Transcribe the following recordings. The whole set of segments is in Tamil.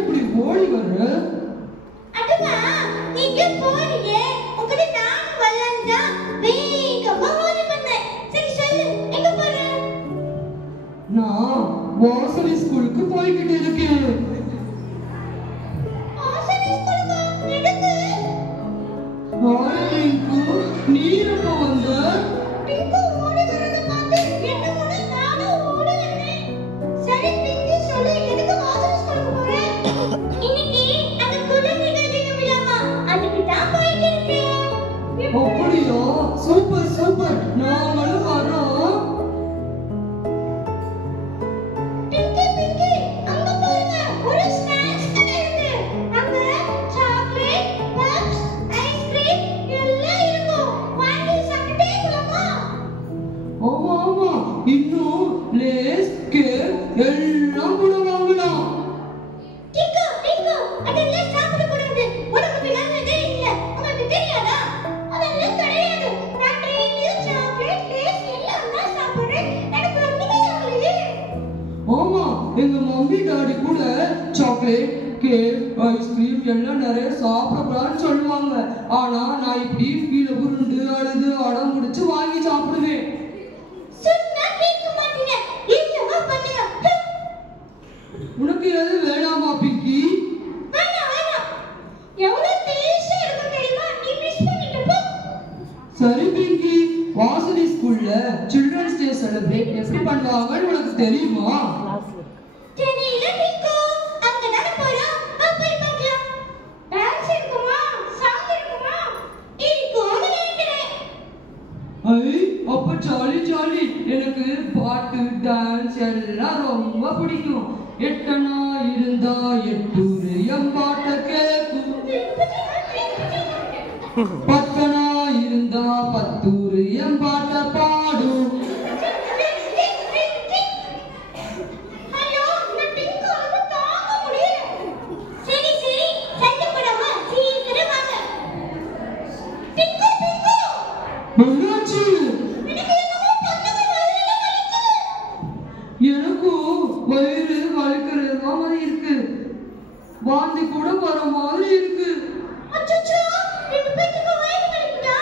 இப்படி ஓடி வர்ற? அதுவா, நீங்க போறீங்க, உங்ககிட்ட நான் வரலன்னா வேகமா ஓடி வந்தேன். சரி சொல்லு, எங்க போற? நான் வாசவி ஸ்கூலுக்கு போய்கிட்டு இருக்கேன். வாசவி ஸ்கூலுக்கா? எதுக்கு? டிங்கு, நீ எப்ப வந்த? டிங்கு ஓடி வரத பார்த்து என்ன போல நானும் ஓடுறேனே. சரி பிங்கி சொல்லு, எதுக்கு வாசவி ஸ்கூலுக்கு போற? இன்னைக்கு அந்த குழந்தைகள் தின விழாவா, அதுக்கு தான் போயிட்டு இருக்கேன். அப்படியா? சூப்பர் சூப்பர், நாங்களும் வரோம். பிங்கி பிங்கி, அங்க பாருங்க, ஒரு ஸ்நாக்ஸ் கடை இருக்கு. அங்க சாக்லேட், பப்ஸ், ஐஸ்கிரீம் எல்லாம் இருக்கும். வாங்கி சாப்பிட்டே போலாமா? ஆமா ஆமா, இன்னும் லேஸ் கேக் எல்லாம் கூட வாங்கலாம். டிங்கு டிங்கு, அதெல்லாம் சாப்பிட கூடாது. உனக்கு விளையாடுறதே இல்ல, உங்களுக்கு தெரியாதா? அதெல்லாம் கிடையாது. நான் டெய்லியும் சாக்லேட், லேஸ் எல்லாம் தான் சாப்பிடுறேன். எனக்கு ஒண்ணுமே ஆகலையே. ஆமா, எங்க மம்மி டாடி கூட சாக்லேட் கேக் ஐஸ்கிரீம் எல்லாம் நிறைய சாப்பிடக்கூடாதுன்னு சொல்லுவாங்க. ஆனா நான் இப்படி கீழே உருண்டு அழுது அடம் முடிச்சு வாங்கி சாப்பிடுவேன். சொன்னா கேட்க மாட்டீங்க. என்னமா பண்ணுங்க? உனக்கு எது வேணாமா பிங்கி? வேணாம் வேணாம். எவ்வளவு டேஸ்டா இருக்கும் தெரியுமா? நீ மிஸ் பண்ணிட்ட போ. சரி பிங்கி, வாசவி ஸ்கூல்ல சில்ட்ரன்ஸ் டே செலிப்ரேட் எப்படி பண்ணுவாங்கன்னு உனக்கு தெரியுமா? தெரியல டிங்கு. அங்க தான போறோம். வா போய் பார்க்கலாம். டான்ஸ் இருக்குமா? சாங் இருக்குமா? இருக்கும்னு நினைக்கிறேன். ஐ, அப்ப ஜாலி ஜாலி. எனக்கு பாட்டு டான்ஸ் எல்லாம் ரொம்ப பிடிக்கும். எட்டனா இருந்தா எட்டூரு எம்பாட்ட கேக்கும், பத்தனா இருந்தா பத்தூரு எம்பாட்ட பாடும். ஐயோ, இந்த டிங்கு வந்து தாங்க முடியல. சரி சரி, சண்டை போடாம சீக்கிரம் வாங்க. டிங்கு டிங்கு, என்னாச்சு? எனக்கு என்னமோ பக்கத்துல வயிறுல வலிக்குது. எனக்கும் வயிறு வலிக்கிறது மாதிரி இருக்கு. வாந்தி கூட வர மாதிரி இருக்கு. அச்சச்சோ, ரெண்டு பேத்துக்கு வயிறு வலிக்குதா?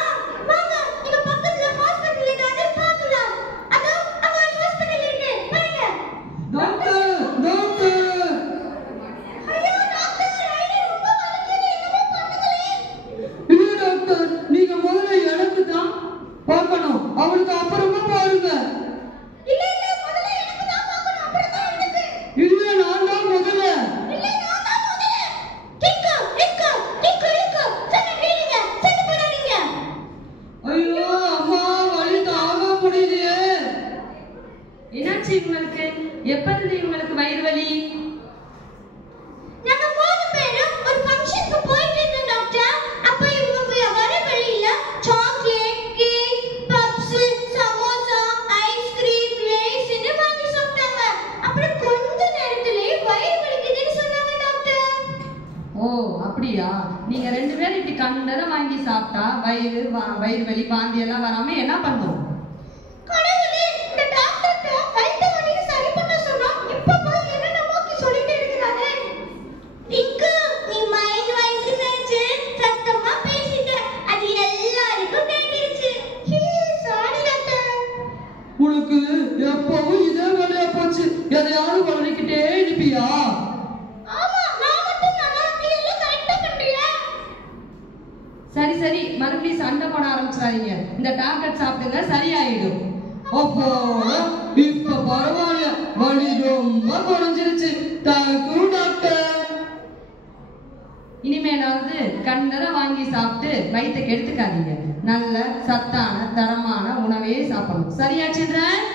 வாங்க, இங்க பக்கத்துல ஹாஸ்பிடல் ஏதாவது பார்க்கலாம். அதோ அங்க ஒரு ஹாஸ்பிடல் இருக்கு, பாருங்க. Doctor doctor. ஐயோ டாக்டர், வயிறு ரொம்ப வலிக்குது, என்னமோ பண்ணுங்களே. இல்ல டாக்டர், நீங்க முதல்ல எனக்கு தான் பார்க்கணும், அவளுக்கு அப்புறமா பாருங்க. இல்ல இல்ல, முதல்ல எனக்கு தான் பார்க்கணும், அப்புறம் தான் அவனுக்கு. இல்ல, நான் தான் முதல்ல. இல்ல நான் தான் முதல்ல. டிங்கு டிங்கு டிங்கு டிங்கு, சண்டை கேளுங்க, சண்டை போடாதீங்க. ஐயோ அம்மா, வலி தாங்க முடியலையே. என்னாச்சு இவங்களுக்கு? எப்ப இருந்து இவங்களுக்கு வயிறு வலி? நாங்க 3 பேரும் ஒரு ஃபங்க்ஷனுக்கு போயிட்டு இருந்தோம் டாக்டர். அப்ப இவங்க வர வழியில chocolate, cake, puffs, samosa, ice cream, லேஸ்னு வாங்கி சாப்பிட்டாங்க. அப்புறம் கொஞ்ச நேரத்திலேயே வயிறு வலிக்குதுன்னு சொன்னாங்க டாக்டர். ஓ அப்படியா? நீங்க 2 பேரும் இப்படி கண்டதை வாங்கி சாப்பிட்டா வயிறு வலி வாந்தி எல்லாம் வராம என்ன பண்ணும்? கடவுளே, இந்த டாக்டர்ட்ட வயித்து வலியை சரி பண்ண சொன்னா இப்ப போய் என்னென்னமோ சொல்லிட்டு இருக்கிறாரு. டிங்கு, நீ மைண்ட் வாய்ஸ் நினைச்சு சத்தமா பேசிட்ட. அது எல்லாருக்கும் கேட்டுருச்சு. Sorry doctor. உனக்கு எப்பவும் இதே வேலையா போச்சு. எதையாவது வளர்க்கிட்டே இருப்பியா? ஆமா, நான் மட்டும் தானா? நீ எல்லாம் கரெக்ட்டா பண்றியா? சரி சரி, மறுபடியும் சண்டை போட ஆரம்பிச்சிடாதீங்க. இந்த டேப்லெட் சாப்பிடுங்க, சரியாயிடும். அப்போ இப்ப பரவாயில்ல, வலி ரொம்ப குறைஞ்சிருச்சு. Thank you doctor. இனிமேலாவது கண்டதை வாங்கி சாப்பிட்டு வயித்தை கெடுத்துக்காதீங்க. நல்ல சத்தான தரமான உணவே சாப்பிடணும். சரியா சில்ட்ரன்?